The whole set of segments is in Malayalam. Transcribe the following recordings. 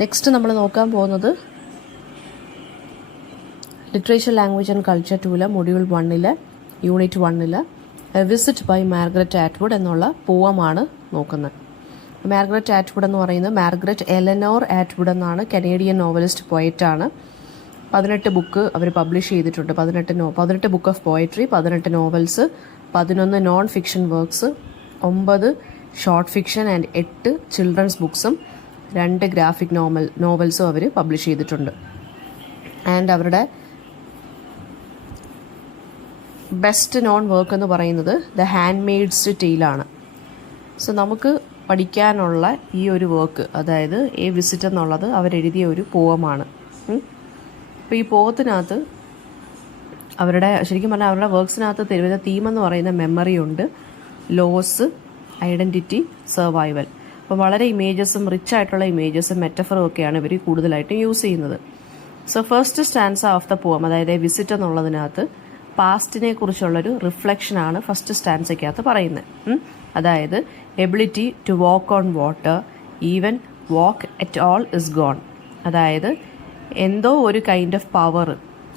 നെക്സ്റ്റ് നമ്മൾ നോക്കാൻ പോകുന്നത് literature language and culture 2 module 1 unit 1 a visit by Margaret Atwood എന്നുള്ള പോവമാണ് നോക്കുന്നത്. മാർഗരറ്റ് ആറ്റ്വുഡ് എന്ന് പറയുന്നത് മാർഗരറ്റ് എലനോർ ആറ്റ്വുഡ് എന്നാണ്. കനേഡിയൻ നോവലിസ്റ്റ്, പോയറ്റാണ്. 18 ബുക്ക് അവർ പബ്ലിഷ് ചെയ്തിട്ടുണ്ട്. 18 book of poetry, 18 novels, 11 non fiction works, 9 short fiction and 8 children's ബുക്സും 2 ഗ്രാഫിക് നോവൽസും അവർ പബ്ലിഷ് ചെയ്തിട്ടുണ്ട്. ആൻഡ് അവരുടെ ബെസ്റ്റ് നോൺ വർക്ക് എന്ന് പറയുന്നത് ദ ഹാൻഡ് മെയ്ഡ്സ് ടെയിലാണ്. സോ നമുക്ക് പഠിക്കാനുള്ള ഈ ഒരു വർക്ക്, അതായത് എ വിസിറ്റ് എന്നുള്ളത് അവരെഴുതിയ ഒരു പോവമാണ്. അപ്പോൾ ഈ പോവത്തിനകത്ത് അവരുടെ ശരിക്കും പറഞ്ഞാൽ അവരുടെ വർക്ക്സിനകത്ത് തരുന്ന തീം എന്ന് പറയുന്ന മെമ്മറി ഉണ്ട്, ലോസ്, ഐഡൻറ്റിറ്റി, സർവൈവൽ. അപ്പോൾ വളരെ ഇമേജസും റിച്ച് ആയിട്ടുള്ള ഇമേജസും മെറ്റഫറും ഒക്കെയാണ് ഇവർ കൂടുതലായിട്ടും യൂസ് ചെയ്യുന്നത്. So first stanza of the poem, അതായത് വിസിറ്റ് എന്നുള്ളതിനകത്ത് പാസ്റ്റിനെ കുറിച്ചുള്ളൊരു റിഫ്ലക്ഷനാണ് ഫസ്റ്റ് സ്റ്റാൻസയ്ക്കകത്ത് പറയുന്നത്. അതായത് ability to walk on water, even walk at all is gone. അതായത് എന്തോ ഒരു കൈൻഡ് ഓഫ് പവർ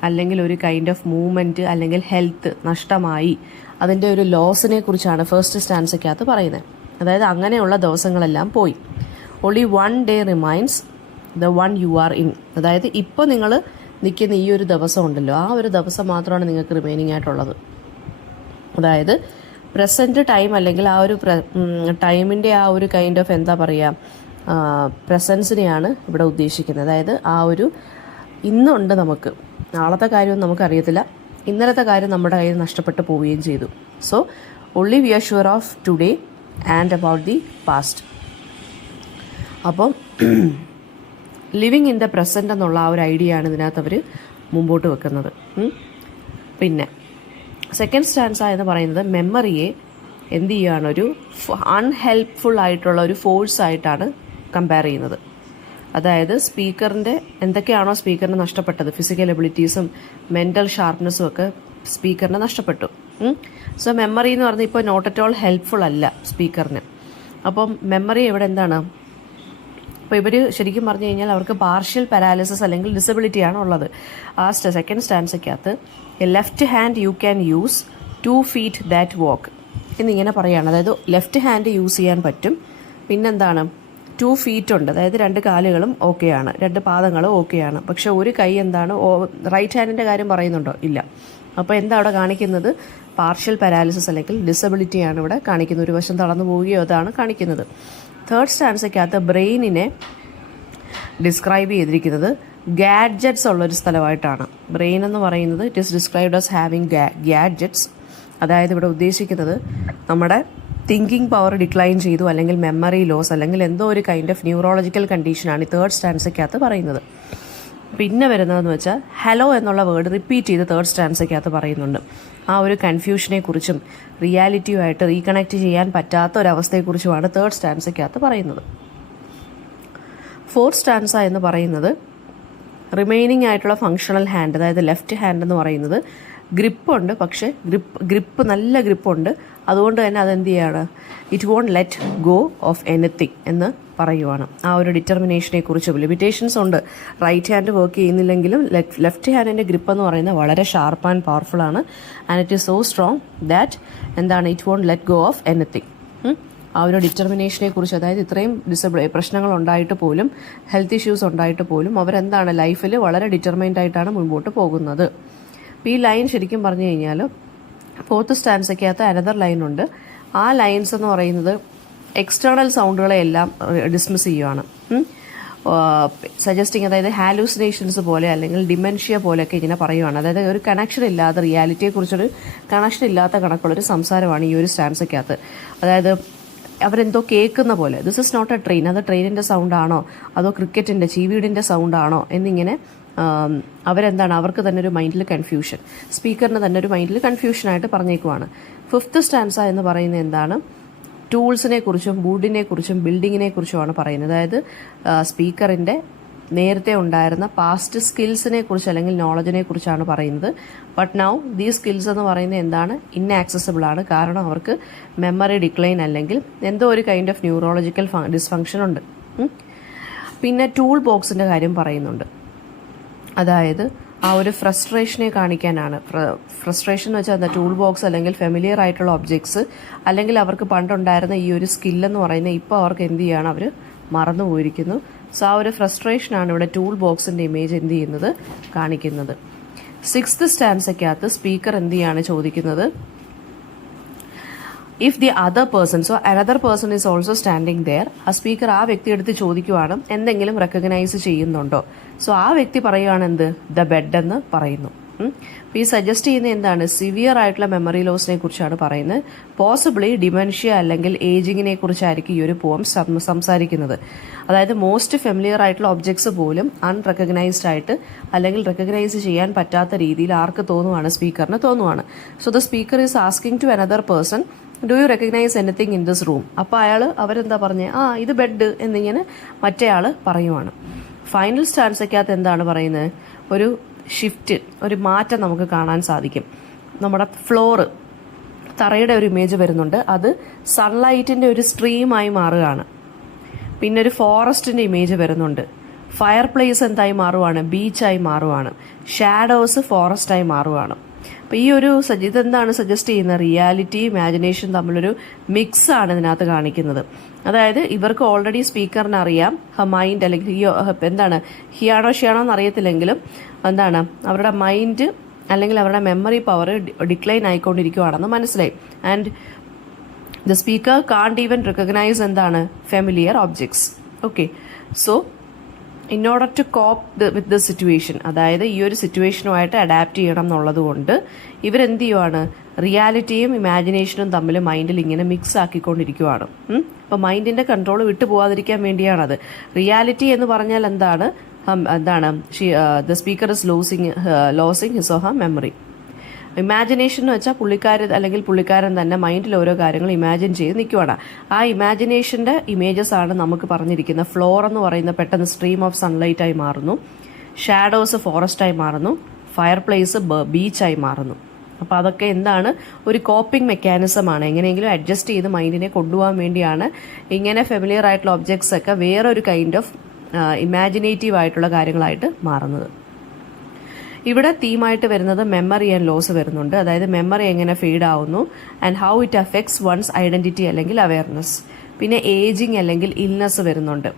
അല്ലെങ്കിൽ ഒരു കൈൻഡ് ഓഫ് മൂവ്മെൻറ്റ് അല്ലെങ്കിൽ ഹെൽത്ത് നഷ്ടമായി, അതിൻ്റെ ഒരു ലോസിനെ കുറിച്ചാണ് ഫസ്റ്റ് സ്റ്റാൻസയ്ക്കകത്ത് പറയുന്നത്. അതായത് അങ്ങനെയുള്ള ദിവസങ്ങളെല്ലാം പോയി. Only one day remains the one you are in. അതായത് ഇപ്പോൾ നിങ്ങൾ നിൽക്കുന്ന ഈ ഒരു ദിവസം ഉണ്ടല്ലോ, ആ ഒരു ദിവസം മാത്രമാണ് നിങ്ങൾക്ക് റിമൈനിങ് ആയിട്ടുള്ളത്. അതായത് പ്രസൻറ്റ് ടൈം അല്ലെങ്കിൽ ആ ഒരു ടൈമിൻ്റെ ആ ഒരു കൈൻഡ് ഓഫ് എന്താ പറയുക, പ്രസൻസിനെയാണ് ഇവിടെ ഉദ്ദേശിക്കുന്നത്. അതായത് ആ ഒരു ഇന്നുണ്ട് നമുക്ക്, നാളത്തെ കാര്യമൊന്നും നമുക്കറിയത്തില്ല, ഇന്നലത്തെ കാര്യം നമ്മുടെ കയ്യിൽ നഷ്ടപ്പെട്ടു പോവുകയും ചെയ്തു. So only we R sure of today and about the past. അപ്പം ലിവിങ് ഇൻ ദ പ്രസൻറ്റ് എന്നുള്ള ആ ഒരു ഐഡിയ ആണ് ഇതിനകത്ത് അവർ മുമ്പോട്ട് വെക്കുന്നത്. പിന്നെ സെക്കൻഡ് സ്റ്റാൻസ എന്ന് പറയുന്നത് മെമ്മറിയെ എന്ത് ചെയ്യുകയാണ്, ഒരു അൺഹെൽപ്ഫുൾ ആയിട്ടുള്ള ഒരു ഫോഴ്സ് ആയിട്ടാണ് കമ്പയർ ചെയ്യുന്നത്. അതായത് സ്പീക്കറിൻ്റെ എന്തൊക്കെയാണോ സ്പീക്കറിന് നഷ്ടപ്പെട്ടത്, ഫിസിക്കൽ എബിലിറ്റീസും മെൻ്റൽ ഷാർപ്നെസ്സും ഒക്കെ സ്പീക്കറിന് നഷ്ടപ്പെട്ടു. സോ മെമ്മറി എന്ന് പറഞ്ഞാൽ ഇപ്പോൾ നോട്ട് അറ്റ് ഓൾ ഹെൽപ്ഫുൾ അല്ല സ്പീക്കറിന്. അപ്പം മെമ്മറി ഇവിടെ എന്താണ്, അപ്പോൾ ഇവർ ശരിക്കും പറഞ്ഞു കഴിഞ്ഞാൽ അവർക്ക് പാർഷ്യൽ പാരാലിസിസ് അല്ലെങ്കിൽ ഡിസബിലിറ്റിയാണ് ഉള്ളത്. ആ സെക്കൻഡ് സ്റ്റാൻസയ്ക്കകത്ത് left hand you can use 2 feet that walk എന്നിങ്ങനെ പറയുകയാണ്. അതായത് ലെഫ്റ്റ് ഹാൻഡ് യൂസ് ചെയ്യാൻ പറ്റും, പിന്നെന്താണ് 2 feet ഉണ്ട്, അതായത് 2 കാലുകളും ഓക്കെയാണ്, 2 പാദങ്ങളും ഓക്കെയാണ്. പക്ഷെ ഒരു കൈ എന്താണ്, റൈറ്റ് ഹാൻഡിൻ്റെ കാര്യം പറയുന്നുണ്ടോ? ഇല്ല. അപ്പോൾ എന്താ അവിടെ കാണിക്കുന്നത്, പാർഷ്യൽ പാരാലിസിസ് അല്ലെങ്കിൽ ഡിസബിലിറ്റിയാണ് ഇവിടെ കാണിക്കുന്നത്. ഒരു വശം തളർന്നു പോവുകയോ അതാണ് കാണിക്കുന്നത്. തേർഡ് സ്റ്റാൻസയ്ക്കകത്ത് ബ്രെയിനിനെ ഡിസ്ക്രൈബ് ചെയ്തിരിക്കുന്നത് ഗാഡ്ജറ്റ്സ് ഉള്ളൊരു സ്ഥലമായിട്ടാണ്. ബ്രെയിൻ എന്ന് പറയുന്നത് it is described as having gadgets. അതായത് ഇവിടെ ഉദ്ദേശിക്കുന്നത് നമ്മുടെ തിങ്കിങ് പവർ ഡിക്ലൈൻ ചെയ്തു, അല്ലെങ്കിൽ മെമ്മറി ലോസ്, അല്ലെങ്കിൽ എന്തോ ഒരു കൈൻഡ് ഓഫ് ന്യൂറോളജിക്കൽ കണ്ടീഷനാണ് ഈ തേർഡ് സ്റ്റാൻസയ്ക്കകത്ത് പറയുന്നത്. പിന്നെ വരുന്നതെന്ന് വെച്ചാൽ ഹലോ എന്നുള്ള വേർഡ് റിപ്പീറ്റ് ചെയ്ത് തേർഡ് സ്റ്റാൻസയ്ക്കകത്ത് പറയുന്നുണ്ട്. ആ ഒരു കൺഫ്യൂഷനെ കുറിച്ചും റിയാലിറ്റിയുമായിട്ട് റീകണക്ട് ചെയ്യാൻ പറ്റാത്ത ഒരവസ്ഥയെക്കുറിച്ചുമാണ് തേർഡ് സ്റ്റാൻസയ്ക്കകത്ത് പറയുന്നത്. ഫോർത്ത് സ്റ്റാൻസ എന്ന് പറയുന്നത് റിമൈനിങ് ആയിട്ടുള്ള ഫങ്ഷണൽ ഹാൻഡ്, അതായത് ലെഫ്റ്റ് ഹാൻഡ് എന്ന് പറയുന്നത് ഗ്രിപ്പുണ്ട്, പക്ഷേ ഗ്രിപ്പ് നല്ല ഗ്രിപ്പുണ്ട്, അതുകൊണ്ട് തന്നെ അതെന്ത് ചെയ്യാണ്, it won't let go of anything എന്ന് പറയുവാണ്. ആ ഒരു ഡിറ്റർമിനേഷനെ കുറിച്ചും ലിമിറ്റേഷൻസ് ഉണ്ട്. റൈറ്റ് ഹാൻഡ് വർക്ക് ചെയ്യുന്നില്ലെങ്കിലും ലെഫ്റ്റ് ഹാൻഡിൻ്റെ ഗ്രിപ്പ് എന്ന് പറയുന്നത് വളരെ ഷാർപ്പ് ആൻഡ് പവർഫുൾ ആണ്. And it is so strong that എന്താണ്, it won't let go of anything. ആ ഒരു ഡിറ്റർമിനേഷനെ കുറിച്ച്, അതായത് ഇത്രയും പ്രശ്നങ്ങൾ ഉണ്ടായിട്ട് പോലും, ഹെൽത്ത് ഇഷ്യൂസ് ഉണ്ടായിട്ട് പോലും അവരെന്താണ് ലൈഫിൽ വളരെ ഡിറ്റർമൈൻഡ് ആയിട്ടാണ് മുൻപോട്ട് പോകുന്നത്. അപ്പോൾ ഈ ലൈൻ ശരിക്കും പറഞ്ഞു കഴിഞ്ഞാൽ ഫോർത്ത് സ്റ്റാൻസയ്ക്കകത്ത് അനദർ ലൈനുണ്ട്. ആ ലൈൻസ് എന്ന് പറയുന്നത് എക്സ്റ്റേണൽ സൗണ്ടുകളെ എല്ലാം ഡിസ്മിസ് ചെയ്യുവാണ്, സജസ്റ്റിങ്, അതായത് ഹാലൂസിനേഷൻസ് പോലെ അല്ലെങ്കിൽ ഡിമെൻഷ്യ പോലെയൊക്കെ ഇങ്ങനെ പറയുവാണ്. അതായത് ഒരു കണക്ഷൻ ഇല്ലാത്ത, റിയാലിറ്റിയെക്കുറിച്ചൊരു കണക്ഷൻ ഇല്ലാത്ത കണക്കുള്ളൊരു സംസാരമാണ് ഈ ഒരു സ്റ്റാൻസയ്ക്കകത്ത്. അതായത് അവരെന്തോ കേൾക്കുന്ന പോലെ, this is not a train, അത് ട്രെയിനിൻ്റെ സൗണ്ടാണോ അതോ ക്രിക്കറ്റിൻ്റെ ചീവീടിൻ്റെ സൗണ്ടാണോ എന്നിങ്ങനെ അവരെന്താണ്, അവർക്ക് തന്നെ ഒരു മൈൻഡിൽ കൺഫ്യൂഷൻ, സ്പീക്കറിന് തന്നെ ഒരു മൈൻഡിൽ കൺഫ്യൂഷനായിട്ട് പറഞ്ഞേക്കുവാണ്. ഫിഫ്ത്ത് സ്റ്റാൻസ എന്ന് പറയുന്നത് എന്താണ്, ടൂൾസിനെ കുറിച്ചും വുഡിനെ കുറിച്ചും ബിൽഡിങ്ങിനെ കുറിച്ചുമാണ് പറയുന്നത്. അതായത് സ്പീക്കറിൻ്റെ നേരത്തെ ഉണ്ടായിരുന്ന പാസ്റ്റ് സ്കിൽസിനെ കുറിച്ച് അല്ലെങ്കിൽ നോളജിനെ കുറിച്ചാണ് പറയുന്നത്. ബട്ട് നൗ ദീ സ്കിൽസ് എന്ന് പറയുന്നത് എന്താണ്, ഇന്നാക്സസിബിൾ ആണ്. കാരണം അവർക്ക് മെമ്മറി ഡിക്ലൈൻ അല്ലെങ്കിൽ എന്തോ ഒരു കൈൻഡ് ഓഫ് ന്യൂറോളജിക്കൽ ഡിസ്ഫങ്ഷൻ ഉണ്ട്. പിന്നെ ടൂൾ ബോക്സിൻ്റെ കാര്യം പറയുന്നുണ്ട്. അതായത് ആ ഒരു ഫ്രസ്ട്രേഷനെ കാണിക്കാനാണ്. ഫ്രസ്ട്രേഷൻ എന്ന് വെച്ചാൽ എന്താ, ടൂൾ ബോക്സ് അല്ലെങ്കിൽ ഫെമിലിയർ ആയിട്ടുള്ള ഒബ്ജക്ട്സ് അല്ലെങ്കിൽ അവർക്ക് പണ്ടുണ്ടായിരുന്ന ഈ ഒരു സ്കില്ലെന്ന് പറയുന്നത് ഇപ്പോൾ അവർക്ക് എന്ത് ചെയ്യാണ്, അവർ മറന്നു പോയിരിക്കുന്നു. സോ ആ ഒരു ഫ്രസ്ട്രേഷനാണ് ഇവിടെ ടൂൾ ബോക്സിൻ്റെ ഇമേജ് എന്ത് ചെയ്യുന്നത്, കാണിക്കുന്നത്. 6th സ്റ്റാൻസയ്ക്കകത്ത് സ്പീക്കർ എന്ത് ചെയ്യാണ് ചോദിക്കുന്നത്, if the other person, so another person is also standing there, ആ സ്പീക്കർ ആ വ്യക്തി എടുത്ത് ചോദിക്കുവാണ് എന്തെങ്കിലും റെക്കഗ്നൈസ് ചെയ്യുന്നുണ്ടോ. സോ ആ വ്യക്തി പറയുകയാണ് എന്ത്, ദ ബെഡ് എന്ന് പറയുന്നു. അപ്പോൾ ഈ സജസ്റ്റ് ചെയ്യുന്ന എന്താണ്, സിവിയർ ആയിട്ടുള്ള മെമ്മറി ലോസിനെ കുറിച്ചാണ് പറയുന്നത്. പോസിബിളി ഡിമെൻഷ്യ അല്ലെങ്കിൽ ഏജിങ്ങിനെ കുറിച്ചായിരിക്കും ഈ ഒരു പോം സംസാരിക്കുന്നത്. അതായത് മോസ്റ്റ് ഫെമിലിയർ ആയിട്ടുള്ള ഒബ്ജക്ട്സ് പോലും അൺറെക്കഗ്നൈസ്ഡ് ആയിട്ട് അല്ലെങ്കിൽ റെക്കഗ്നൈസ് ചെയ്യാൻ പറ്റാത്ത രീതിയിൽ ആർക്ക് തോന്നുവാണ്, സ്പീക്കറിന് തോന്നുവാണ്. So the speaker is asking to another person, do you recognise anything in this room. അപ്പോൾ അവരെന്താ പറഞ്ഞത്, ഇത് ബെഡ് എന്നിങ്ങനെ മറ്റേ ആൾ പറയുവാണ്. ഫൈനൽ സ്റ്റാൻസയ്ക്കകത്ത് എന്താണ് പറയുന്നത്, ഒരു ഷിഫ്റ്റ്, ഒരു മാറ്റം നമുക്ക് കാണാൻ സാധിക്കും. നമ്മുടെ ഫ്ലോറ്, തറയുടെ ഒരു ഇമേജ് വരുന്നുണ്ട്, അത് സൺലൈറ്റിൻ്റെ ഒരു സ്ട്രീമായി മാറുകയാണ്. പിന്നെ ഒരു ഫോറസ്റ്റിൻ്റെ ഇമേജ് വരുന്നുണ്ട്. ഫയർ പ്ലേസ് എന്തായി മാറുവാണ്, ബീച്ചായി മാറുവാണ്. ഷാഡോസ് ഫോറസ്റ്റായി മാറുവാണ്. അപ്പോൾ ഈ ഒരു ഇതെന്താണ് സജസ്റ്റ് ചെയ്യുന്നത്, റിയാലിറ്റി ഇമാജിനേഷൻ തമ്മിലൊരു മിക്സ് ആണ് ഇതിനകത്ത് കാണിക്കുന്നത്. അതായത് ഇവർക്ക് ഓൾറെഡി സ്പീക്കറിന് അറിയാം മൈൻഡ്, അല്ലെങ്കിൽ എന്താണ് ഹിയാണോ ഷിയാണോ എന്ന് അറിയത്തില്ലെങ്കിലും എന്താണ് അവരുടെ മൈൻഡ് അല്ലെങ്കിൽ അവരുടെ മെമ്മറി പവർ ഡിക്ലൈൻ ആയിക്കൊണ്ടിരിക്കുകയാണെന്ന് മനസ്സിലായി. And the speaker can't even recognise എന്താണ് familiar objects. Okay, so in order to cope with the situation, അതായത് ഈ ഒരു സിറ്റുവേഷനുമായിട്ട് അഡാപ്റ്റ് ചെയ്യണം എന്നുള്ളത് കൊണ്ട് ഇവരെന്ത് ചെയ്യുവാണ്, റിയാലിറ്റിയും ഇമാജിനേഷനും തമ്മിൽ മൈൻഡിൽ ഇങ്ങനെ മിക്സ് ആക്കിക്കൊണ്ടിരിക്കുവാണ്. അപ്പോൾ മൈൻഡിൻ്റെ കൺട്രോൾ വിട്ടു പോകാതിരിക്കാൻ വേണ്ടിയാണത്. റിയാലിറ്റി എന്ന് പറഞ്ഞാൽ എന്താണ്, the speaker is losing his or her memory. Imagination എന്ന് വെച്ചാൽ പുള്ളിക്കാരൻ തന്നെ മൈൻഡിൽ ഓരോ കാര്യങ്ങൾ ഇമാജിൻ ചെയ്ത് നിൽക്കുവാണ്. ആ ഇമാജിനേഷൻ്റെ ഇമേജസ് ആണ് നമുക്ക് പറഞ്ഞിരിക്കുന്ന. ഫ്ലോർ എന്ന് പറയുന്ന പെട്ടെന്ന് സ്ട്രീം ഓഫ് സൺലൈറ്റായി മാറുന്നു, ഷാഡോസ് ഫോറസ്റ്റായി മാറുന്നു, ഫയർ പ്ലേസ് ബീച്ചായി മാറുന്നു. അപ്പോൾ അതൊക്കെ എന്താണ്, ഒരു കോപ്പിംഗ് മെക്കാനിസമാണ്. എങ്ങനെയെങ്കിലും അഡ്ജസ്റ്റ് ചെയ്ത് മൈൻഡിനെ കൊണ്ടുപോകാൻ വേണ്ടിയാണ് ഇങ്ങനെ ഫെമിലിയർ ആയിട്ടുള്ള ഒബ്ജക്ട്സ് ഒക്കെ വേറൊരു കൈൻഡ് ഓഫ് ഇമാജിനേറ്റീവ് ആയിട്ടുള്ള കാര്യങ്ങളായിട്ട് മാറുന്നത്. ഇവിടെ തീമായിട്ട് വരുന്നത് മെമ്മറി ആൻഡ് ലോസ് വരുന്നുണ്ട്. അതായത് മെമ്മറി എങ്ങനെ ഫീഡ് ആവുന്നു and how it affects one's identity അല്ലെങ്കിൽ അവയർനെസ്. പിന്നെ ഏജിങ് അല്ലെങ്കിൽ ഇൽനെസ് വരുന്നുണ്ട്.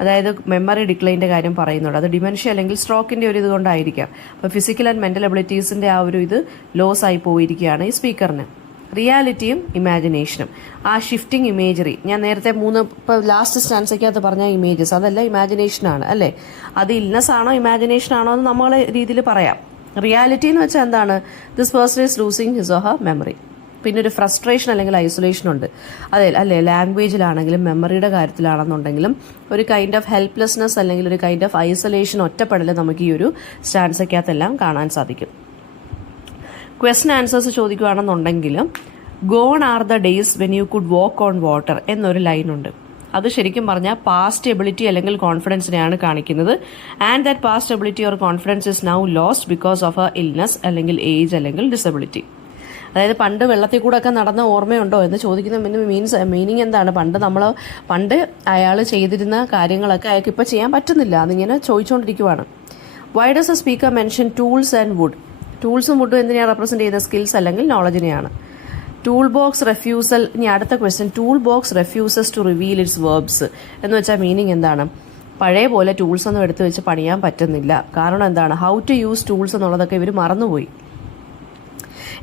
അതായത് മെമ്മറി ഡിക്ലൈൻ്റെ കാര്യം പറയുന്നുണ്ട്. അത് ഡിമെൻഷ്യ അല്ലെങ്കിൽ സ്ട്രോക്കിൻ്റെ ഒരു ഇതുകൊണ്ടായിരിക്കാം. അപ്പോൾ ഫിസിക്കൽ ആൻഡ് മെൻ്റൽ എബിലിറ്റീസിൻ്റെ ആ ഒരു ഇത് ലോസ് ആയി പോയിരിക്കുകയാണ് ഈ സ്പീക്കറിന്. റിയാലിറ്റിയും ഇമാജിനേഷനും, ആ ഷിഫ്റ്റിംഗ് ഇമേജറി, ഞാൻ നേരത്തെ ഇപ്പോൾ ലാസ്റ്റ് സ്റ്റാൻസയ്ക്കകത്ത് പറഞ്ഞ ഇമേജസ് അതെല്ലാം ഇമാജിനേഷനാണ് അല്ലേ. അത് ഇൽനെസ് ആണോ ഇമാജിനേഷൻ ആണോ എന്ന് നമ്മളെ രീതിയിൽ പറയാം. റിയാലിറ്റി എന്ന് വെച്ചാൽ എന്താണ്, this person is losing his or her memory. പിന്നെ ഒരു ഫ്രസ്ട്രേഷൻ അല്ലെങ്കിൽ ഐസൊലേഷൻ ഉണ്ട്. അല്ലേ, ലാംഗ്വേജിലാണെങ്കിലും മെമ്മറിയുടെ കാര്യത്തിലാണെന്നുണ്ടെങ്കിലും ഒരു കൈൻഡ് ഓഫ് ഹെൽപ്ലെസ്നെസ് അല്ലെങ്കിൽ ഒരു കൈൻഡ് ഓഫ് ഐസൊലേഷൻ, ഒറ്റപ്പെടൽ നമുക്ക് ഈ ഒരു സ്റ്റാൻസയ്ക്കകത്തെല്ലാം കാണാൻ സാധിക്കും. ക്വസ്റ്റ്യൻ ആൻസേഴ്സ് ചോദിക്കുകയാണെന്നുണ്ടെങ്കിലും gone are the days when you could walk on water എന്നൊരു ലൈനുണ്ട്. അത് ശരിക്കും പറഞ്ഞാൽ പാസ്റ്റ് എബിലിറ്റി അല്ലെങ്കിൽ കോൺഫിഡൻസിനെയാണ് കാണിക്കുന്നത്. And that past ability or confidence is now lost because of A illness അല്ലെങ്കിൽ ഏജ് അല്ലെങ്കിൽ ഡിസബിലിറ്റി. അതായത് പണ്ട് വെള്ളത്തിൽ കൂടെ ഒക്കെ നടന്ന ഓർമ്മയുണ്ടോ എന്ന് ചോദിക്കുന്ന മീനിങ് എന്താണ്, പണ്ട് അയാൾ ചെയ്തിരുന്ന കാര്യങ്ങളൊക്കെ അയാൾക്ക് ഇപ്പോൾ ചെയ്യാൻ പറ്റുന്നില്ല, അതിങ്ങനെ ചോദിച്ചുകൊണ്ടിരിക്കുവാണ്. Why does a speaker mention tools and wood. ടൂൾസും വുഡും എന്തിനാണ് റെപ്രസെന്റ് ചെയ്യുന്ന, സ്കിൽസ് അല്ലെങ്കിൽ നോളജിനെയാണ്. ടൂൾ ബോക്സ് റെഫ്യൂസൽ, ഇനി അടുത്ത question, tool box refuses to reveal its verbs എന്ന് വെച്ചാൽ മീനിങ് എന്താണ്, പഴയ പോലെ ടൂൾസ് ഒന്നും എടുത്ത് വെച്ച് പണിയാൻ പറ്റുന്നില്ല. കാരണം എന്താണ്, ഹൗ ടു യൂസ് ടൂൾസ് എന്നുള്ളതൊക്കെ ഇവർ മറന്നുപോയി.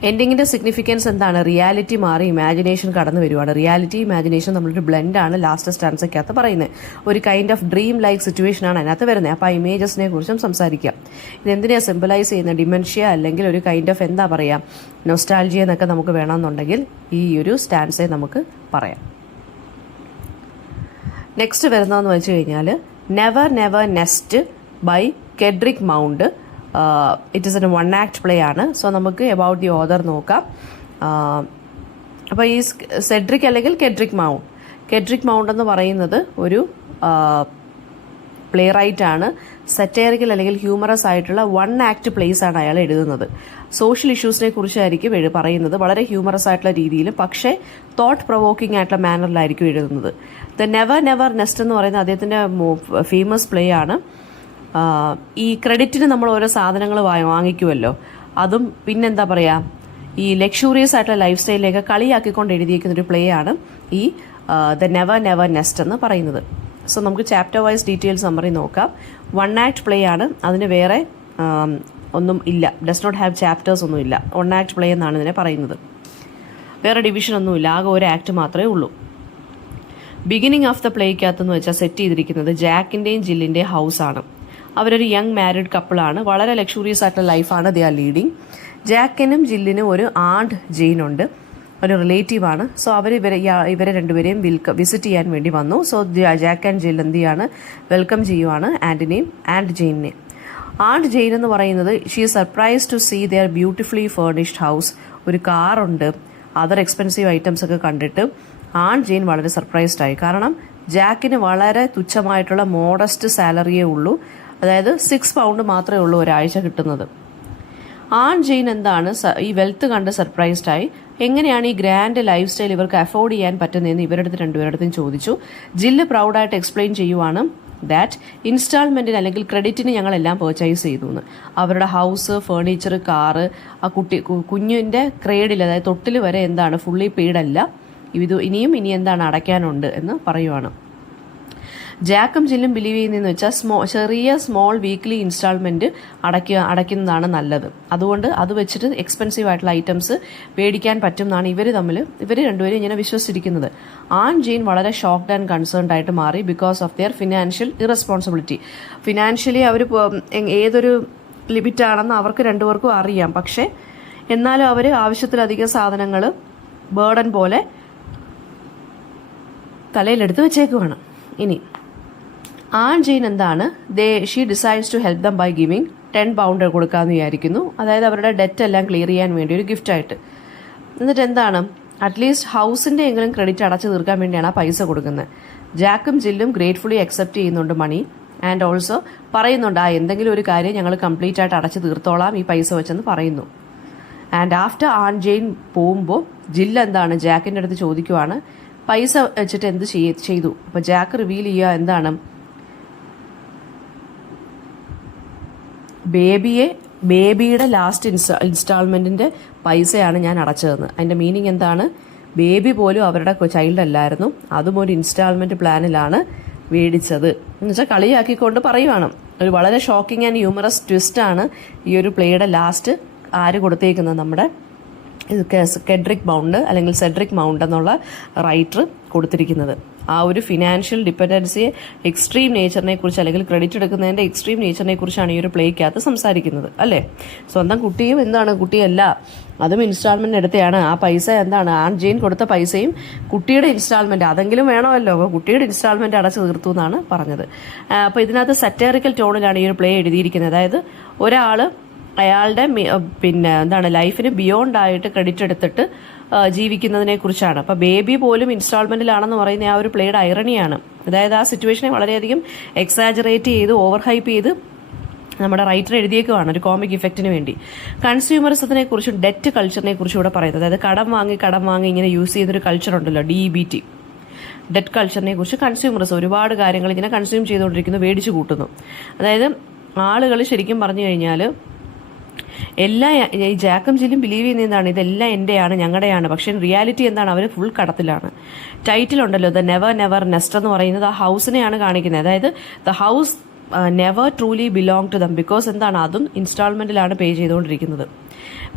എൻഡിങ്ങിൻ്റെ സിഗ്നിഫിക്കൻസ് എന്താണ്, റിയാലിറ്റി മാറി ഇമാജിനേഷൻ കടന്നു വരുവാണ്. റിയാലിറ്റി ഇമാജിനേഷൻ നമ്മളൊരു ബ്ലെൻഡാണ് ലാസ്റ്റ് സ്റ്റാൻസയ്ക്കകത്ത് പറയുന്നത്. ഒരു കൈൻഡ് ഓഫ് ഡ്രീം ലൈക്ക് സിറ്റുവേഷനാണ് അതിനകത്ത് വരുന്നത്. അപ്പോൾ ആ ഇമേജസിനെ കുറിച്ചും സംസാരിക്കാം. ഇതെന്തിനാണ് സിംബലൈസ് ചെയ്യുന്നത്, ഡിമെൻഷ്യ അല്ലെങ്കിൽ ഒരു കൈൻഡ് ഓഫ് എന്താ പറയുക, നൊസ്റ്റാൾജിയ എന്നൊക്കെ നമുക്ക് വേണമെന്നുണ്ടെങ്കിൽ ഈ ഒരു സ്റ്റാൻസെ നമുക്ക് പറയാം. നെക്സ്റ്റ് വരുന്നതെന്ന് വെച്ച് കഴിഞ്ഞാൽ never never nest by Cedric Mount. It is a one act play ആണ്. സോ നമുക്ക് എബൌട്ട് ദി ഓതർ നോക്കാം. അപ്പോൾ ഈ സെഡ്രിക് അല്ലെങ്കിൽ കെഡ്രിക് മൗണ്ട് എന്ന് പറയുന്നത് ഒരു പ്ലേ റൈറ്റ് ആണ്. സറ്റയറിക്കൽ അല്ലെങ്കിൽ ഹ്യൂമറസ് ആയിട്ടുള്ള വൺ ആക്ട് പ്ലേസ് ആണ് അയാൾ എഴുതുന്നത്. സോഷ്യൽ ഇഷ്യൂസിനെ കുറിച്ചായിരിക്കും പറയുന്നത്, വളരെ ഹ്യൂമറസ് ആയിട്ടുള്ള രീതിയിൽ, പക്ഷേ തോട്ട് പ്രൊവോക്കിംഗ് ആയിട്ടുള്ള മാനറിലായിരിക്കും എഴുതുന്നത്. ദ നെവർ നെവർ നെസ്റ്റ് എന്ന് പറയുന്ന അദ്ദേഹത്തിൻ്റെ ഫേമസ് പ്ലേ ആണ്. ഈ ക്രെഡിറ്റിന് നമ്മൾ ഓരോ സാധനങ്ങൾ വാങ്ങിക്കുമല്ലോ, അതും പിന്നെന്താ പറയുക, ഈ ലക്ഷൂറിയസ് ആയിട്ടുള്ള ലൈഫ് സ്റ്റൈലിലേക്ക് കളിയാക്കിക്കൊണ്ട് എഴുതിയിരിക്കുന്ന ഒരു പ്ലേ ആണ് ഈ ദ നെവർ നെവർ നെസ്റ്റ് എന്ന് പറയുന്നത്. സോ നമുക്ക് ചാപ്റ്റർ വൈസ് ഡീറ്റെയിൽസ് സമ്മറി നോക്കാം. വൺ ആക്ട് പ്ലേ ആണ്, അതിന് വേറെ ഒന്നും ഇല്ല, ഡസ് നോട്ട് ഹാവ് ചാപ്റ്റേഴ്സ് ഒന്നും ഇല്ല. വൺ ആക്ട് പ്ലേ എന്നാണ് ഇതിനെ പറയുന്നത്. വേറെ ഡിവിഷൻ ഒന്നുമില്ല, ആകെ ഒരു ആക്ട് മാത്രമേ ഉള്ളൂ. ബിഗിനിങ് ഓഫ് ദ പ്ലേക്കകത്തെന്ന് വെച്ചാൽ സെറ്റ് ചെയ്തിരിക്കുന്നത് ജാക്കിൻ്റെയും ജില്ലിൻ്റെയും ഹൗസാണ്. അവരൊരു യങ് മാരിഡ് കപ്പിളാണ്, വളരെ ലക്ഷൂറിയസ് ആയിട്ടുള്ള ലൈഫാണ് ദേ ആർ ലീഡിങ്. ജാക്കിനും ജില്ലിനും ഒരു ആണ്ട് ജെയിൻ ഉണ്ട്, ഒരു റിലേറ്റീവാണ്. സോ ഇവരെ രണ്ടുപേരെയും വിസിറ്റ് ചെയ്യാൻ വേണ്ടി വന്നു. സോ ജാക്ക് ആൻഡ് ജിൽ എന്ത് ചെയ്യാണ്, വെൽക്കം ചെയ്യുവാണ് ആൻഡിനെയും ആൻഡ് ജെയിനെയും. ആൻഡ് ജെയിൻ എന്ന് പറയുന്നത് she is surprise to see their beautifully furnished house. ഒരു കാറുണ്ട്, അതർ എക്സ്പെൻസീവ് ഐറ്റംസ് ഒക്കെ കണ്ടിട്ട് ആൻഡ് ജെയിൻ വളരെ സർപ്രൈസ്ഡ് ആയി. കാരണം ജാക്കിന് വളരെ തുച്ഛമായിട്ടുള്ള മോഡസ്റ്റ് സാലറിയേ ഉള്ളൂ, അതായത് 6 പൗണ്ട് മാത്രമേ ഉള്ളൂ ഒരാഴ്ച കിട്ടുന്നത്. ആൻഡ് ജെയിൻ എന്താണ് ഈ വെൽത്ത് കണ്ട് സർപ്രൈസ്ഡ് ആയി. എങ്ങനെയാണ് ഈ ഗ്രാൻഡ് ലൈഫ് സ്റ്റൈൽ ഇവർക്ക് അഫോർഡ് ചെയ്യാൻ പറ്റുന്നതെന്ന് ഇവരുടെ അടുത്ത് രണ്ടുപേരുടെ ചോദിച്ചു. ജില്ല് പ്രൗഡായിട്ട് എക്സ്പ്ലെയിൻ ചെയ്യുവാണ് ദാറ്റ് ഇൻസ്റ്റാൾമെൻറ്റിന് അല്ലെങ്കിൽ ക്രെഡിറ്റിന് ഞങ്ങളെല്ലാം പർച്ചേസ് ചെയ്തു എന്ന്. അവരുടെ ഹൗസ്, ഫേർണിച്ചർ, കാറ്, ആ കുഞ്ഞിൻ്റെ ക്രേഡിൽ, അതായത് തൊട്ടിൽ വരെ എന്താണ് ഫുള്ളി പെയ്ഡല്ല, ഇനി എന്താണ് അടയ്ക്കാനുണ്ട് എന്ന് പറയുവാണ്. ജാക്കും ജില്ലും ബിലീവ് ചെയ്യുന്നതെന്ന് വെച്ചാൽ ചെറിയ സ്മോൾ വീക്ക്ലി ഇൻസ്റ്റാൾമെൻറ്റ് അടയ്ക്കുന്നതാണ് നല്ലത്. അതുകൊണ്ട് അത് വെച്ചിട്ട് എക്സ്പെൻസീവ് ആയിട്ടുള്ള ഐറ്റംസ് മേടിക്കാൻ പറ്റും എന്നാണ് ഇവർ രണ്ടുപേരും ഇങ്ങനെ വിശ്വസിച്ചിരിക്കുന്നത്. ആൻഡ് ജെയിൻ വളരെ ഷോക്ക്ഡ് ആൻഡ് കൺസേൺഡ് ആയിട്ട് മാറി because of their financial irresponsibility. Financially അവർ ഏതൊരു ലിമിറ്റാണെന്ന് അവർക്ക് രണ്ടുപേർക്കും അറിയാം, പക്ഷേ എന്നാലും അവർ ആവശ്യത്തിലധികം സാധനങ്ങൾ ബേർഡൻ പോലെ തലയിലെടുത്ത് വെച്ചേക്കുവാണ്. ഇനി ആൻഡ് ജെയിൻ എന്താണ്, she decides to help them by giving 10 pound കൊടുക്കാമെന്ന് വിചാരിക്കുന്നു, അതായത് അവരുടെ ഡെറ്റ് എല്ലാം ക്ലിയർ ചെയ്യാൻ വേണ്ടി ഒരു ഗിഫ്റ്റായിട്ട്. എന്നിട്ട് എന്താണ്, അറ്റ്ലീസ്റ്റ് ഹൗസിൻ്റെ എങ്കിലും ക്രെഡിറ്റ് അടച്ചു തീർക്കാൻ വേണ്ടിയാണ് ആ പൈസ കൊടുക്കുന്നത്. ജാക്കും ജില്ലും ഗ്രേറ്റ്ഫുള്ളി അക്സെപ്റ്റ് ചെയ്യുന്നുണ്ട് മണി ആൻഡ് ഓൾസോ പറയുന്നുണ്ട് എന്തെങ്കിലും ഒരു കാര്യം ഞങ്ങൾ കംപ്ലീറ്റ് ആയിട്ട് അടച്ചു തീർത്തോളാം ഈ പൈസ വെച്ചെന്ന് പറയുന്നു. ആൻഡ് ആഫ്റ്റർ ആൻഡ് ജെയിൻ പോകുമ്പോൾ ജില്ല് എന്താണ് ജാക്കിൻ്റെ അടുത്ത് ചോദിക്കുവാണ് പൈസ വെച്ചിട്ട് എന്ത് ചെയ്തു. അപ്പോൾ ജാക്ക് റിവീൽ ചെയ്യുക എന്താണ്, ബേബിയുടെ ലാസ്റ്റ് ഇൻസ്റ്റാൾമെൻറ്റിൻ്റെ പൈസയാണ് ഞാൻ അടച്ചതെന്ന്. അതിൻ്റെ മീനിങ് എന്താണ്, ബേബി പോലും അവരുടെ ചൈൽഡ് അല്ലായിരുന്നു, അതും ഒരു ഇൻസ്റ്റാൾമെൻറ്റ് പ്ലാനിലാണ് മേടിച്ചത് എന്ന് വെച്ചാൽ കളിയാക്കിക്കൊണ്ട് പറയുവാണ്. ഒരു വളരെ ഷോക്കിംഗ് ആൻഡ് ഹ്യൂമറസ് ട്വിസ്റ്റാണ് ഈ ഒരു പ്ലേയുടെ ലാസ്റ്റ് ആര് കൊടുത്തേക്കുന്നത്, നമ്മുടെ സെഡ്രിക് മൗണ്ട് എന്നുള്ള റൈറ്റർ കൊടുത്തിരിക്കുന്നത്. ആ ഒരു ഫിനാൻഷ്യൽ ഡിപ്പെൻഡൻസിയെ എക്സ്ട്രീം നേച്ചറിനെ കുറിച്ച് അല്ലെങ്കിൽ ക്രെഡിറ്റ് എടുക്കുന്നതിൻ്റെ എക്സ്ട്രീം നേച്ചറിനെ കുറിച്ചാണ് ഈ ഒരു പ്ലേക്കകത്ത് സംസാരിക്കുന്നത് അല്ലേ. സ്വന്തം കുട്ടിയും കുട്ടിയല്ല, അതും ഇൻസ്റ്റാൾമെൻറ്റ് എടുത്തതാണ്. ആ പൈസ ആൻഡ് ജെയിൻ കൊടുത്ത പൈസയും കുട്ടിയുടെ ഇൻസ്റ്റാൾമെൻറ്റ് അതെങ്കിലും വേണമല്ലോ, അപ്പോൾ കുട്ടിയുടെ ഇൻസ്റ്റാൾമെൻറ്റ് അടച്ചു തീർത്തു എന്നാണ് പറഞ്ഞത്. അപ്പോൾ ഇതിനകത്ത് സറ്ററിക്കൽ ടോണിലാണ് ഈ ഒരു പ്ലേ എഴുതിയിരിക്കുന്നത്. അതായത് ഒരാൾ അയാളുടെ ലൈഫിന് ബിയോണ്ട് ആയിട്ട് ക്രെഡിറ്റ് എടുത്തിട്ട് ജീവിക്കുന്നതിനെ കുറിച്ചാണ്. അപ്പോൾ ബേബി പോലും ഇൻസ്റ്റാൾമെൻറ്റിലാണെന്ന് പറയുന്ന ആ ഒരു പ്ലേയുടെ ഐറണിയാണ്. അതായത് ആ സിറ്റുവേഷനെ വളരെയധികം എക്സാജറേറ്റ് ചെയ്ത് ഓവർ ഹൈപ്പ് ചെയ്ത് നമ്മുടെ റൈറ്റർ എഴുതിയേക്കുവാണ് ഒരു കോമിക് ഇഫക്റ്റിന് വേണ്ടി. കൺസ്യൂമറിസത്തിനെ കുറിച്ചും ഡെറ്റ് കൾച്ചറിനെ കുറിച്ചും ഇവിടെ പറയുന്നത്, അതായത് കടം വാങ്ങി ഇങ്ങനെ യൂസ് ചെയ്തൊരു കൾച്ചർ ഉണ്ടല്ലോ, DBT, ഡെറ്റ് കൾച്ചറിനെ കുറിച്ച്. കൺസ്യൂമറിസം ഒരുപാട് കാര്യങ്ങൾ ഇങ്ങനെ കൺസ്യൂം ചെയ്തുകൊണ്ടിരിക്കുന്നു, മേടിച്ചു കൂട്ടുന്നു. അതായത് ആളുകൾ ശരിക്കും പറഞ്ഞു കഴിഞ്ഞാൽ ഈ ജാക്കും ജില്ലും ബിലീവ് ചെയ്യുന്നതാണ് ഇതെല്ലാം എൻ്റെയാണ്, ഞങ്ങളുടെയാണ്. പക്ഷേ റിയാലിറ്റി എന്താണ്, അവർ ഫുൾ കടത്തിലാണ്. ടൈറ്റിലുണ്ടല്ലോ ദ നെവർ നെസ്റ്റ് എന്ന് പറയുന്നത് ആ ഹൗസിനെയാണ് കാണിക്കുന്നത്. അതായത് the house never truly belong to them, because അതും ഇൻസ്റ്റാൾമെൻറ്റിലാണ് പേ ചെയ്തുകൊണ്ടിരിക്കുന്നത്.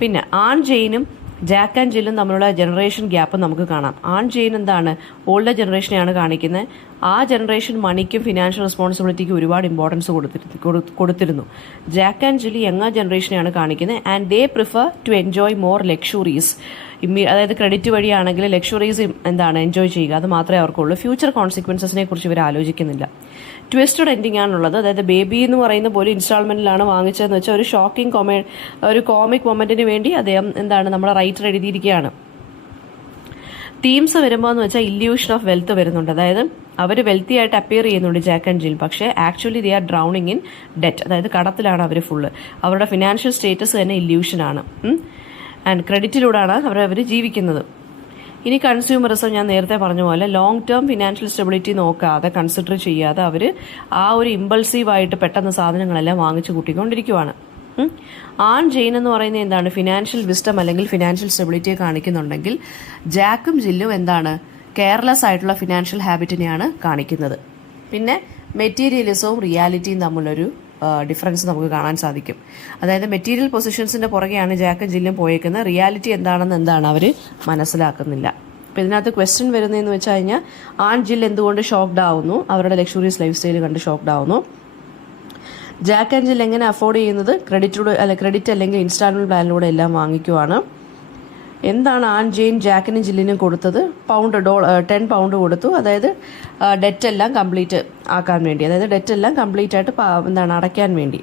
പിന്നെ ആൻഡ് ജെയിനും ജാക്ക് ആൻഡ് ജില്ലും തമ്മിലുള്ള ജനറേഷൻ ഗ്യാപ്പ് നമുക്ക് കാണാം. ആൻഡ് ജെയിൻ ഓൾഡർ ജനറേഷനെയാണ് കാണിക്കുന്നത്. ആ ജനറേഷൻ മണിക്കും ഫിനാൻഷ്യൽ റെസ്പോൺസിബിലിറ്റിക്കും ഒരുപാട് ഇമ്പോർട്ടൻസ് കൊടുത്തിരുന്നു. ജാക്ക് ആൻഡ് ജില്ലി യങ്ങർ ജനറേഷനെയാണ് കാണിക്കുന്നത്. And they prefer to enjoy more luxuries. അതായത് ക്രെഡിറ്റ് വഴിയാണെങ്കിൽ ലക്ഷറീസ് എൻജോയ് ചെയ്യുക, അത് മാത്രമേ അവർക്കുള്ളൂ. ഫ്യൂച്ചർ കോൺസിക്വൻസസിനെ കുറിച്ച് ഇവർ ആലോചിക്കുന്നില്ല. ട്വിസ്റ്റഡ് എൻഡിങ് ആണുള്ളത്. അതായത് ബേബി എന്ന് പറയുന്ന പോലെ ഇൻസ്റ്റാൾമെൻറ്റിലാണ് വാങ്ങിച്ചതെന്ന് വെച്ചാൽ ഒരു കോമിക് മൊമെൻറ്റിന് വേണ്ടി അദ്ദേഹം നമ്മുടെ റൈറ്റർ എഴുതിയിരിക്കുകയാണ്. തീംസ് വരുമ്പോൾ എന്ന് വെച്ചാൽ ഇല്യൂഷൻ ഓഫ് വെൽത്ത് വരുന്നുണ്ട്. അതായത് അവർ വെൽത്തി ആയിട്ട് അപ്പിയർ ചെയ്യുന്നുണ്ട് ജാക്ക് ആൻഡ് ജിൽ, പക്ഷേ actually they are drowning in debt. അതായത് കടത്തിലാണ് അവർ ഫുള്ള്. അവരുടെ ഫിനാൻഷ്യൽ സ്റ്റേറ്റസ് തന്നെ ഇല്യൂഷനാണ്. ആൻഡ് ക്രെഡിറ്റിലൂടെയാണ് അവർ ജീവിക്കുന്നത്. ഇനി കൺസ്യൂമറിസം ഞാൻ നേരത്തെ പറഞ്ഞ പോലെ ലോങ് ടേം ഫിനാൻഷ്യൽ സ്റ്റെബിലിറ്റി നോക്കാതെ കൺസിഡർ ചെയ്യാതെ അവർ ആ ഒരു ഇമ്പൾസീവായിട്ട് പെട്ടെന്ന് സാധനങ്ങളെല്ലാം വാങ്ങിച്ചു കൂട്ടിക്കൊണ്ടിരിക്കുവാണ്. ആൺ ജെയിൻ എന്ന് പറയുന്നത് എന്താണ്? ഫിനാൻഷ്യൽ വിസ്ഡം അല്ലെങ്കിൽ ഫിനാൻഷ്യൽ സ്റ്റെബിലിറ്റിയെ കാണിക്കുന്നുണ്ടെങ്കിൽ ജാക്കും ജില്ലും എന്താണ്? കെയർലെസ് ആയിട്ടുള്ള ഫിനാൻഷ്യൽ ഹാബിറ്റിനെയാണ് കാണിക്കുന്നത്. പിന്നെ മെറ്റീരിയലിസവും റിയാലിറ്റിയും തമ്മിലൊരു ഡിഫറൻസ് നമുക്ക് കാണാൻ സാധിക്കും. അതായത് മെറ്റീരിയൽ പൊസിഷൻസിന്റെ പുറകെയാണ് ജാക്കും ജില്ലും പോയേക്കുന്നത്. റിയാലിറ്റി എന്താണെന്ന് അവർ മനസ്സിലാക്കുന്നില്ല. അപ്പോൾ ഇതിനകത്ത് ക്വസ്റ്റ്യൻ വരുന്നതെന്ന് വെച്ച് കഴിഞ്ഞാൽ ആൺ ജിൽ എന്തുകൊണ്ട് ഷോക്ക്ഡ് ആവുന്നു? അവരുടെ ലക്ഷൂറിയസ് ലൈഫ് സ്റ്റൈൽ കണ്ട് ഷോക്ക്ഡ് ആവുന്നു. ജാക്ക് ആൻഡ് ജിൽ എങ്ങനെ അഫോർഡ് ചെയ്യുന്നത്? ക്രെഡിറ്റ് അല്ലെങ്കിൽ ഇൻസ്റ്റാൾമെന്റ് പ്ലാനിലൂടെ എല്ലാം വാങ്ങിക്കുവാണ്. എന്താണ് ആൺ ജെയിൻ ജാക്കിനും ജില്ലിനും കൊടുത്തത്? £10 കൊടുത്തു. അതായത് ഡെറ്റ് എല്ലാം കംപ്ലീറ്റ് ആക്കാൻ വേണ്ടി, അതായത് ഡെറ്റ് എല്ലാം കംപ്ലീറ്റ് ആയിട്ട് അടയ്ക്കാൻ വേണ്ടി.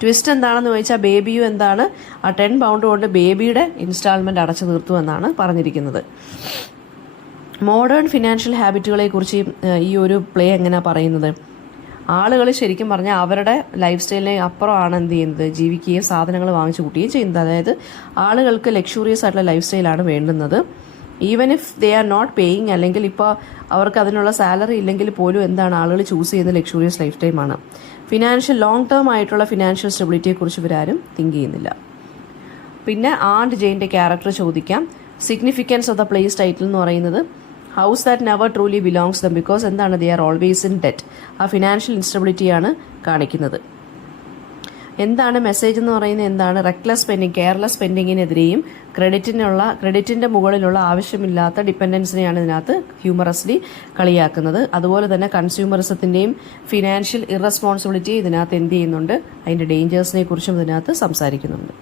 ട്വിസ്റ്റ് എന്താണെന്ന് ചോദിച്ചാൽ ബേബിയും എന്താണ്? ആ £10 കൊണ്ട് ബേബിയുടെ ഇൻസ്റ്റാൾമെന്റ് അടച്ചു തീർത്തു എന്നാണ് പറഞ്ഞിരിക്കുന്നത്. മോഡേൺ ഫിനാൻഷ്യൽ ഹാബിറ്റുകളെ കുറിച്ച് ഈ ഒരു പ്ലേ എങ്ങനെയാണ് പറയുന്നത്? ആളുകൾ ശരിക്കും പറഞ്ഞാൽ അവരുടെ ലൈഫ് സ്റ്റൈലിനെ അപ്പുറമാണ് എന്ത് ചെയ്യുന്നത്? ജീവിക്കുകയും സാധനങ്ങൾ വാങ്ങിച്ചു കൂട്ടുകയും ചെയ്യുന്നത്. അതായത് ആളുകൾക്ക് ലക്ഷൂറിയസ് ആയിട്ടുള്ള ലൈഫ് സ്റ്റൈലാണ് വേണ്ടുന്നത്. Even if they are not paying, അല്ലെങ്കിൽ ഇപ്പോൾ അവർക്ക് അതിനുള്ള സാലറി ഇല്ലെങ്കിൽ പോലും എന്താണ് ആളുകൾ ചൂസ് ചെയ്യുന്ന ലക്ഷൂറിയസ് ലൈഫ് ടൈമാണ്. ലോങ് ടേം ആയിട്ടുള്ള ഫിനാൻഷ്യൽ സ്റ്റെബിലിറ്റിയെക്കുറിച്ച് ഇവരാരും തിങ്ക് ചെയ്യുന്നില്ല. പിന്നെ ആൻഡ് ജെയിൻ്റെ ക്യാരക്ടർ ചോദിക്കാം. Significance of the play's title എന്ന് പറയുന്നത് house that never truly belongs them, because എന്താണ്? They are always in debt. ആ ഫിനാൻഷ്യൽ ഇൻസ്റ്റബിലിറ്റിയാണ് കാണിക്കുന്നത്. എന്താണ് മെസ്സേജ് എന്ന് പറയുന്നത്? എന്താണ്? റെക്ലെസ് സ്പെൻഡിങ്, കെയർലെസ് സ്പെൻഡിങ്ങിനെതിരെയും ക്രെഡിറ്റിന്റെ മുകളിലുള്ള ആവശ്യമില്ലാത്ത ഡിപ്പെൻഡൻസിനെയാണ് ഇതിനകത്ത് ഹ്യൂമറസ്ലി കളിയാക്കുന്നത്. അതുപോലെ തന്നെ കൺസ്യൂമറിസത്തിന്റെയും ഫിനാൻഷ്യൽ ഇറസ്പോൺസിബിലിറ്റി ഇതിനകത്ത് എന്ത് ചെയ്യുന്നുണ്ട്? അതിന്റെ ഡേഞ്ചേഴ്സിനെ കുറിച്ചും ഇതിനകത്ത് സംസാരിക്കുന്നുണ്ട്.